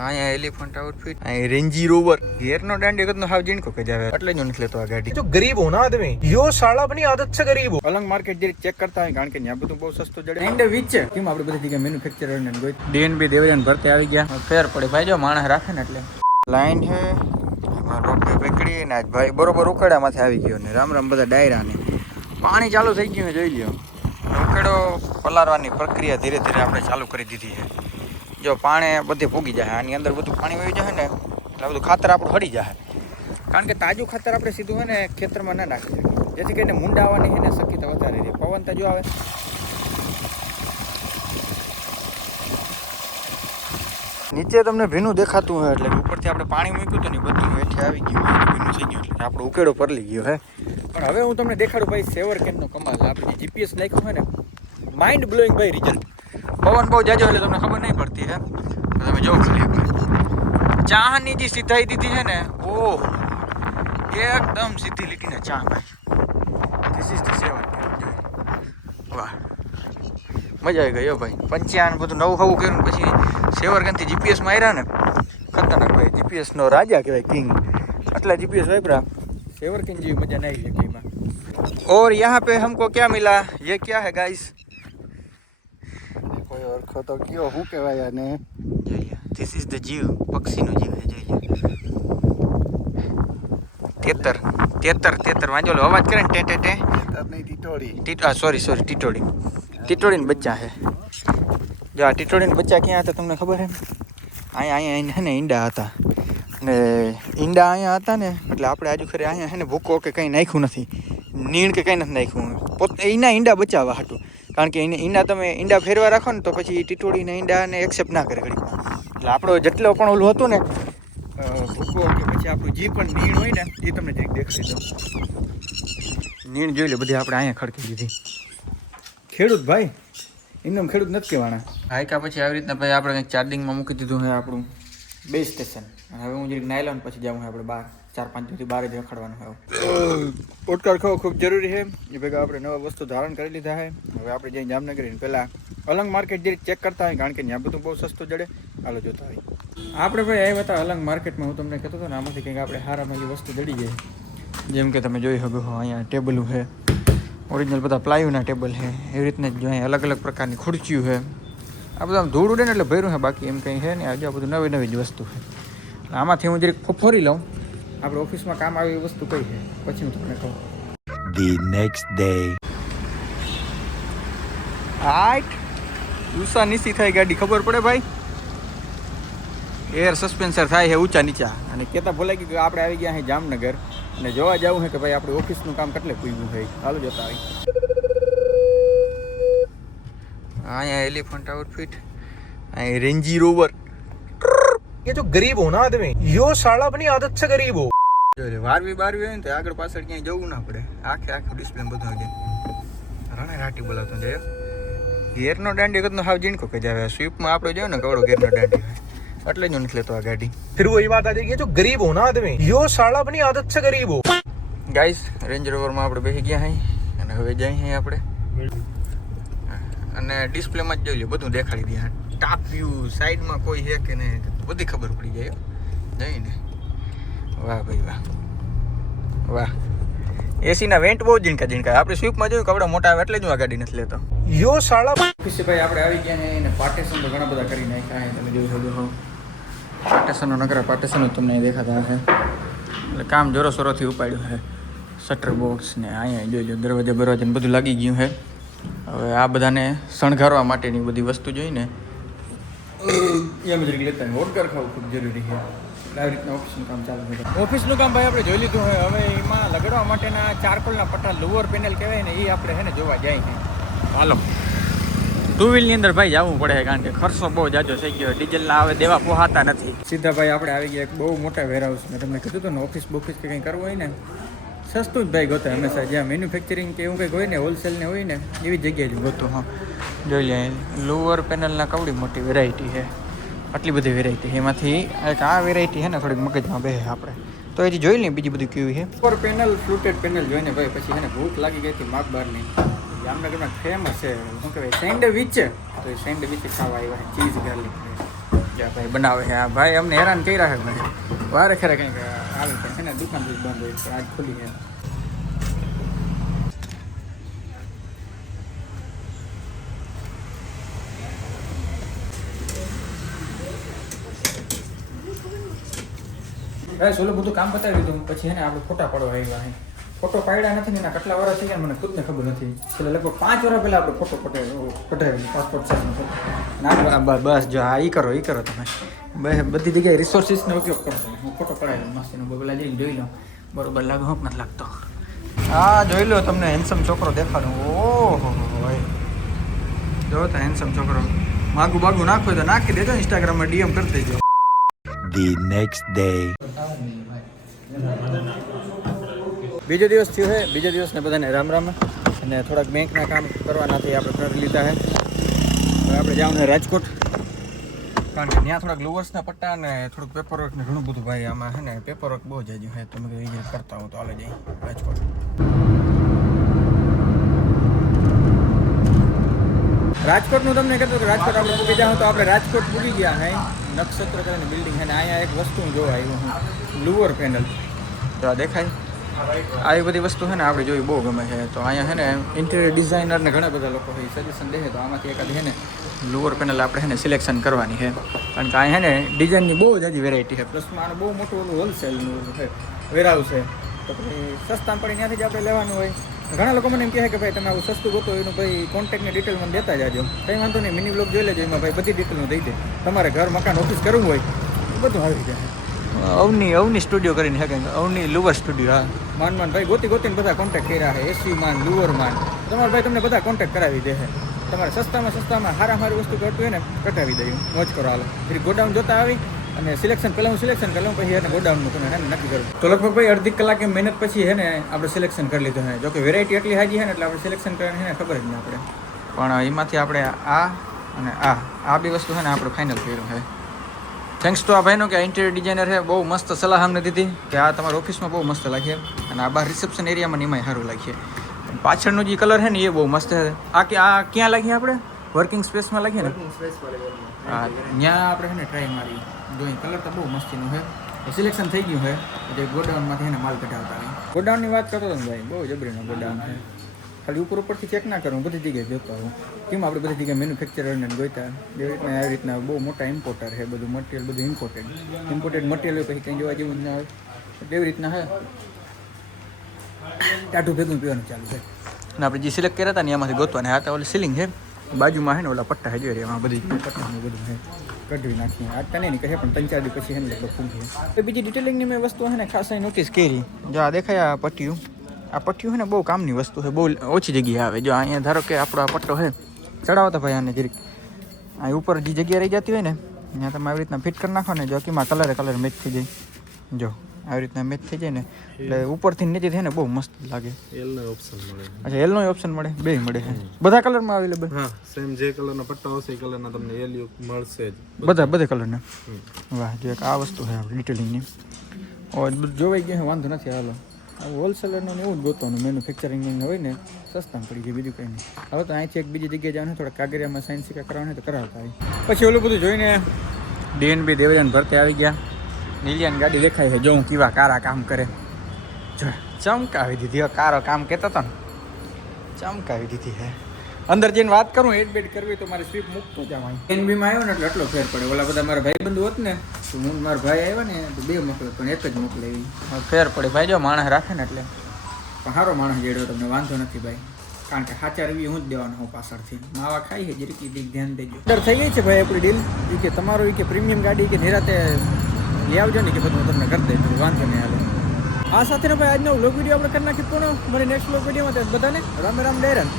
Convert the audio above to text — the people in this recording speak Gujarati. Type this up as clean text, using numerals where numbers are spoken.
અહીંયા એલિફન્ટ આઉટફિટ, અહીં રેન્જી રોવર, ઘેરનો દાંડી કદનો હાવ જીણકો કે જાવે એટલે જ નથી લેતો આ ગાડી. जो गरीब हो ना आदमी, यो साला अपनी आदत से गरीब हो. અલંગ માર્કેટ જે ચેક કરતા હોય કારણ કે ત્યાં બધું બહુ સસ્તું જડે. એન્ડ વિચ કેમ આપણે બધી જગ્યાએ મેન્યુફેક્ચરર ને ગોઈ ડીએનબી દેવરિયાન ભરતે આવી ગયા. ફેર પડે ભાઈ, જો માણસ રાખે ને એટલે લાઈન છે. એમાં રોપે પકડી ને આજ ભાઈ બરોબર ઉકડામાંથી આવી ગયો ને રામ રામ બધા ડાયરા ને પાણી ચાલુ થઈ ગયું જોઈ લ્યો. ઉકેડો પલાળવાની પ્રક્રિયા ધીરે ધીરે આપણે ચાલુ કરી દીધી છે. જો પાણી બધે પૂગી જાય, આની અંદર બધું પાણી વહી જાય ને એટલે બધું ખાતર આપણું હળી જાય. કારણ કે તાજું ખાતર આપણે સીધું હોય ને ખેતરમાં ના નાખી શકીએ, જેથી કરીને મૂંડા આવવાની છે ને શક્યતા વધારે રહે. પવન તો જો આવે નીચે તમને ભીનું દેખાતું હોય એટલે ઉપરથી આપણે પાણી મૂક્યું હતું ને બધું હેઠે આવી ગયું, ભીનું થઈ ગયું એટલે આપણો ઉકેડો પરલી ગયો હે. પણ હવે હું તમને દેખાડું ભાઈ સેવર કેનનો કમાલ. આપણે જે જીપીએસ નાખ્યું હોય ને માઇન્ડ બ્લોઈંગ ભાઈ રિઝલ્ટ. પવન બહુ જાજો એટલે તમને ખબર નહીં પડતી હે. તમે જો ખાલી ચાહની જે સીધાઈ દીધી છે ને, ઓહ એકદમ સીધી લીટીને ચા ભાઈ. This is the saver. વાહ મજા આવી ગઈ હો ભાઈ. પંચ્યાન બધું નવું ખવું કર્યું પછી સેવરગનથી જીપીએસમાં આવ્યા ને ખતરનાક ભાઈ. જીપીએસનો રાજા કહેવાય, કિંગ. આટલા જીપીએસ વાપરા સેવરકન જેવી મજા નહીં આવી શકે એમાં. और यहाँ पे हमको क्या मिला, ये क्या है गाइस? કોઈ ઓળખો તો કયો શું કહેવાય આને? જોઈએ ધીસ ઇઝ ધ જીવ, પક્ષીનો જીવ છે. જોઈએ તેતર વાંચો લો અવાજ કરે ને ટે ટે ટે. ટીટોડી. સોરી ટીટોડીના બચ્ચા છે. જો આ ટીટોડીના બચ્ચા ક્યાં હતા તમને ખબર છે? અહીંયા હે ને ઈંડા હતા ને ઈંડા અહીંયા હતા ને એટલે આપણે આજુ ખરે અહીંયા હે ને ભૂકો કે કંઈ નાખ્યું નથી, નીણ કે કંઈ નથી નાખ્યું. પોતે એના ઈંડા બચાવવા હાટું. કારણ કે એને ઈંડા તમે ઈંડા ફેરવા રાખો ને તો પછી ટીટોડીના ઈંડાને એક્સેપ્ટ ના કરે ઘડીકમાં. એટલે આપણો જેટલો પણ ઓલું હતું ને ભૂકો કે પછી આપણું જે પણ નીણ હોય ને એ તમને જરીક દેખાડી દો. નીણ જોઈ લે બધી આપણે અહીંયા ખડકી દીધી. ખેડૂત ભાઈ એકદમ ખેડૂત નથી કહેવાના. હાઈકા પછી આવી રીતના ભાઈ આપણે કંઈક ચાર્જિંગમાં મૂકી દીધું છે આપણું બેઝ સ્ટેશન. હવે હું જરીક નાઈ લઉં પછી જાઉં આપણે બહાર 4-5 દિવસથી બહાર જ રખડવાનું હોય. પોટકાર ખાવો ખૂબ જરૂરી છે. એ ભેગા આપણે નવા વસ્તુ ધારણ કરી લીધા છે. હવે આપણે જઈ જામનગર પહેલાં અલંગ માર્કેટ જરીક ચેક કરતા હોય કારણ કે ત્યાં બધું બહુ સસ્તું જડે. હાલો જોતા હોય આપણે ભાઈ આવ્યા હતા અલંગ માર્કેટમાં. હું તમને કહેતો હતો ને આમાંથી કંઈક આપણે સારામાં વસ્તુ જડી જાય. જેમ કે તમે જોઈ શકો અહીંયા ટેબલું છે, ઓરિજિનલ બધા પ્લાયના ટેબલ છે. એવી રીતના જ અહીંયા અલગ અલગ પ્રકારની ખુરચીઓ છે. આ બધું આમ ધૂળ ઉડે ને એટલે ભર્યું છે, બાકી એમ કંઈ છે ને આજે આ બધું નવી જ વસ્તુ છે. આમાંથી હું જરીક ફોરી લઉં. આપણે ઓફિસમાં કામ આવે એવી વસ્તુ કઈ છે પછી હું તમને કહું. The next day. હાઈટ ઊંચા નીચી થાય ગાડી ખબર પડે ભાઈ. એર સસ્પેન્સર થાય છે ઊંચા નીચા. અને કહેતા ભૂલાઈ ગયું કે આપણે આવી ગયા છે જામનગર અને જોવા જવું છે કે ભાઈ આપણે ઓફિસનું કામ કેટલે પૂર્યું છે. હાલો જોતા આવી. અહીંયા એલિફન્ટ આઉટફિટ, અહીં રેન્જી રોવર. ये जो गरीब हो ना आदमी, यो साला अपनी आदत से गरीब हो. વારવી હોય ને તો આગળ પાછળ ક્યાંય જવું ના પડે. આખું ડિસ્પ્લે બધું આવી જાય. રણે રાટી બોલાવતો જાય. ગેરનો દાંડી કદનો હાવ જીણકો કે જાવે. સ્વિફ્ટમાં આપણે જોયો ને કવડો ગેરનો દાંડી હોય એટલે જ નથી લેતો આ ગાડી. फिर वही बात आ जाएगी, जो गरीब हो ना आदमी, यो साला अपनी आदत से गरीब हो. ગાઈસ રેન્જ રોવરમાં આપણે બેસી ગયા હઈ અને હવે જઈએ અહીં આપણે અને ડિસ્પ્લેમાં જ જોઈ લો બધું દેખાડી દે. ટાપ વ્યૂ, સાઈડમાં કોઈ છે કે નહીં બધી ખબર પડી જાય જઈને. વાહ ભાઈ વાહ વાહ. એસીના વેન્ટ બહુ ઝીણકા. આપણે સ્વિફ્ટમાં જોયું કવડા મોટા આવે એટલે જ હું આ ગાડી નથી લેતો. यो साला ભાઈ આપણે આવી ગયા ને પાર્ટેશન તો ઘણા બધા કરી નાખ્યા. તમે જોઈ શકો છો પાર્ટેશનો નકરા પાર્ટેશનો તમને દેખાતા હશે. એટલે કામ જોરોશોરોથી ઉપાડ્યું છે. શટર બોક્સ ને અહીંયા જોઈ લો દરવાજા બરવાજા ને બધું લાગી ગયું છે. હવે આ બધાને શણગારવા માટેની બધી વસ્તુ જોઈને એમ જ લેતા ઓડકાર ખાવું ખૂબ જરૂરી છે. આવી રીતના ઓફિસનું કામ ચાલુ છે. ઓફિસનું કામ ભાઈ આપણે જોઈ લીધું હોય. હવે એમાં લગાડવા માટેના ચારકોલના પટ્ટા લોઅર પેનલ કહેવાય ને એ આપણે છે ને જોવા જાય છે. હાલો ટુ વ્હીલની અંદર ભાઈ જવું પડે કારણ કે ખર્ચો બહુ જાજો થઈ ગયો. ડીઝલના હવે દેવા પોહાતા નથી. સીધા ભાઈ આપણે આવી ગયા એક બહુ મોટા વેરહાઉસ. મેં તમને કીધું હતું ને ઓફિસ બોફિસ કે કંઈ કરવું હોય ને સસ્તું જ ભાઈ ગોતો હંમેશા. જ્યાં મેન્યુફેક્ચરિંગ કે એવું કંઈક હોય ને હોલસેલ ને હોય ને એવી જગ્યાએ જ ગોતું. હા જોઈ લે લોઅર પેનલના કવડી મોટી વેરાયટી છે. આટલી બધી વેરાયટી એમાંથી એક આ વેરાયટી છે ને થોડીક મગજમાં બેસે આપણે તો હજી જોઈ લઈએ બીજી બધી કેવી છે. લોઅર પેનલ ફ્લુટેડ પેનલ જોઈને ભાઈ પછી એને ભૂખ લાગી ગઈ હતી માપ બારની. જામનગરમાં ફેમસ છે શું કહેવાય સેન્ડવિચ. તો એ સેન્ડવિચ ખાવા આવ્યા ચીઝ ગાર્લિક. જો ભાઈ બનાવે છે આ ભાઈ અમને હેરાન કરી રાખે ભાઈ વારે ખરે કંઈક આવે છે ને દુકાન બંધ હોય છે આજ ખુલી છે ભાઈ સોલું બધું કામ બતાવી દીધું પછી હે ને આપણે ફોટા પાડવા આવ્યા હે ફોટો પાડ્યા નથી ને એના કેટલા વર્ષ થઈ ગયા મને ખુદને ખબર નથી છેલ્લે લગભગ 5 વર્ષ પહેલા આપણે ફોટો કઢાવેલી પાસપોર્ટ સાઇઝનો ફોટો બસ જો આ ઈ કરો તમે બધી જગ્યાએ રિસોર્સિસનો ઉપયોગ કરો તમે હું ફોટો કઢાવેલો મસ્તીનો બગલા જઈને જોઈ લો બરોબર લાગે હોક નથી લાગતો હા જોઈ લો તમને હેન્ડસમ છોકરો દેખાડું ઓહો ભાઈ જો તો હેન્ડસમ છોકરો માગું નાખો તો નાખી દેજો ઇન્સ્ટાગ્રામમાં ડીએમ કરી દેજો The next day. બીજો દિવસ થયો છે બીજા દિવસને બધાને રામ રામ અને થોડાક બેંકના કામ કરવાનાથી આપણે કરી લીધા છે હવે આપણે જવાનું છે રાજકોટ કારણ કે ત્યાં થોડાક લોવર્સના પટ્ટા અને થોડુંક પેપર વર્ક ને ઘણું બધું ભાઈ આમાં છે ને પેપર વર્ક બહુ જ છે તમે એ કરતા હો તો હાલે જઈએ રાજકોટ રાજકોટનું તમને કહેતો કે રાજકોટ આપણે પૂગી જાઓ તો આપણે રાજકોટ પૂગી ગયા હે નક્ષત્ર કરીને બિલ્ડિંગ છે ને અહીંયા એક વસ્તુ જોવા આવ્યું હું લુવર પેનલ તો આ દેખાય આવી બધી વસ્તુ છે ને આપણે જોઈ બહુ ગમે છે તો અહીંયા છે ને ઇન્ટિરિયર ડિઝાઇનર ને ઘણા બધા લોકો છે સજેશન દે તો આમાંથી એકાદ છે ને લુવર પેનલ આપણે છે ને સિલેક્શન કરવાની છે કારણ કે અહીંયા છે ને ડિઝાઇનની બહુ જ હજી વેરાયટી છે પ્લસમાં આનું બહુ મોટું ઓલું હોલસેલનું છે વેરહાઉસ છે તો પછી સસ્તામાં પડી ત્યાંથી જ આપણે લેવાનું હોય ઘણા લોકો મને એમ કહે કે ભાઈ તમે આવું સસ્તું ગોતો એનું ભાઈ કોન્ટેક્ટની ડિટેલ મને દેતા જાજો કંઈ વાંધો નહીં મિની બ્લોગ જોઈ લેજો એમાં ભાઈ બધી ડિટેલ દઈ દે તમારે ઘર મકાન ઓફિસ કરવું હોય બધું આવી જાય અવની સ્ટુડિયો કરીને છે અવની લુવર સ્ટુડિયો હા માન ભાઈ ગોતીને બધા કોન્ટેક્ટ કર્યા છે એસી માન લુવર માન તમારે ભાઈ તમને બધા કોન્ટેક્ટ કરાવી દે છે તમારે સસ્તામાં સારી વસ્તુ કરતું હોય ને કટાવી દઈએ મોજ કરો હાલો પછી ગોડાઉન જોતા આવી અને સિલેક્શન પહેલાં હું સિલેક્શન કરી લઉં પછી એને ગોડાઉનનું તમે નક્કી કરું તો લગભગ ભાઈ અડધી કલાકે મહેનત પછી છે ને આપણે સિલેક્શન કરી લીધું છે જો કે વેરાયટી એટલી હાજી છે ને એટલે આપણે સિલેક્શન કરીને છે ખબર જ નહીં આપણે પણ એમાંથી આપણે આ અને આ બે વસ્તુ છે ને આપણે ફાઇનલ કર્યું છે થેન્ક્સ ટુ આ ભાઈનો કે આ ઇન્ટિરિયર ડિઝાઇનર છે બહુ મસ્ત સલાહ અમને દીધી કે આ તમારા ઓફિસમાં બહુ મસ્ત લાગે અને આ બહાર રિસેપ્શન એરિયામાં એમાંય સારું લાગે પાછળનો જે કલર છે ને એ બહુ મસ્ત છે આ ક્યાં લાગીએ આપણે વર્કિંગ સ્પેસમાં લાગીએ ને હા ત્યાં આપણે છે ને ટ્રાય મારી જોઈ કલર તો બહુ મસ્તીનું છે સિલેક્શન થઈ ગયું છે એટલે ગોડાઉનમાંથી એને માલ કઢાવતા હોય ગોડાઉનની વાત કરતો હતો ને ભાઈ બહુ જબરીનો ગોડાઉન છે ખાલી ઉપરથી ચેક ના કરું બધી જગ્યાએ જોતો હોઉં કેમ આપણે બધી જગ્યાએ મેન્યુફેક્ચરરને જોઈતા એવી રીતના આવી રીતના બહુ મોટા ઇમ્પોર્ટર છે બધું મટીરિયલ બધું ઇમ્પોર્ટેડ મટીરિયલ પછી કંઈ જોવા જેવું જ ના હોય એટલે એવી રીતના છે ટાટું ભેગું પીવાનું ચાલુ છે અને આપણે જે સિલેક્ટ કર્યા હતા ને એમાંથી ગોતવાને આ તો ઓલી સીલિંગ છે બાજુમાં છે ને ઓલા પટ્ટા છે જોઈ એમાં બધી પટ્ટાનું બધું છે કઢવી નાખીએ આજતા નહીં કહે પણ 3-4 દિવસ પછી એને લગભગ પૂછીએ તો બીજી ડિટેલિંગની મેં વસ્તુ છે ને ખાસ અહીં નોટિસ કરી જો આ દેખાય આ પટ્ટીયું છે ને બહુ કામની વસ્તુ છે બહુ ઓછી જગ્યાએ આવે જો અહીંયા ધારો કે આપણો આ પટ્ટો છે ચડાવતા ભાઈ આને જરીક આ ઉપર જે જગ્યા રહી જતી હોય ને ત્યાં તમે આવી રીતના ફિટ કરી નાખો ને જો કેમાં કલર મેચ થઈ જાય જો આવી રીતના મેચ થઈ જાય ને એટલે ઉપરથી નીચે થાય ને બહુ મસ્ત લાગે એલનો ઓપ્શન મળે અચ્છા એલનો ઓપ્શન મળે બે મળે છે બધા કલરમાં અવેલેબલ હા સેમ જે કલરનો પટ્ટો હશે એ કલરના તમને એલ મળશે જ બધા કલરના વાહ જો એક આ વસ્તુ છે આપણી ડિટેલિંગની જોવાઈ ગયા વાંધો નથી હાલો હોલસેલરનું એવું જ ગોતવાનું મેન્યુફેક્ચરિંગ હોય ને સસ્તામાં પડી ગયું બીજું કંઈ નહીં હવે તો અહીંથી એક બીજી જગ્યાએ જવાનું થોડા કાગરિયામાં સાયન્સ શીખા કરવાનું તો કરાવતા આવી પછી ઓલું બધું જોઈને ડીએનબી દેવજાન ભરતે આવી ગયા નીલિયાની ગાડી દેખાય છે જો હું કેવા કારા કામ કરે જો ચમકાવી દીધી કારો કામ કહેતો હતો ને ચમકાવી દીધી હે અંદર જઈને વાત કરું એડ બેડ કરવી તો મારી સ્વીપ મૂકતો જવાય ડીએનબીમાં આવ્યો ને એટલે એટલો ફેર પડે ઓલા બધા મારા ભાઈ બંધુ હોત ને તો હું મારા ભાઈ આવ્યા ને તો બે મોકલે પણ એક જ મોકલે એવી ફેર પડે ભાઈ જો માણસ રાખે ને એટલે પણ સારો માણસ જેડ્યો તમને વાંધો નથી ભાઈ કારણ કે સાચા રવી હું જ દેવાનો હું પાછળથી માવા ખાઈ છે જરીક ધ્યાન દેજો ઓર્ડર થઈ ગઈ છે ભાઈ આપણી ડીલ એ કે તમારો એ કે પ્રીમિયમ ગાડી કે નિરાતે લઈ આવજો ને કે બધું તમને કરી દઈશું વાંધો નહીં હાલો આ સાથે ભાઈ આજનો વ્લોગ વિડીયો આપણે કરી નાખી પૂર્ણ મને નેક્સ્ટ વ્લોગ વિડીયોમાં બધાને રામ રામ ડેરન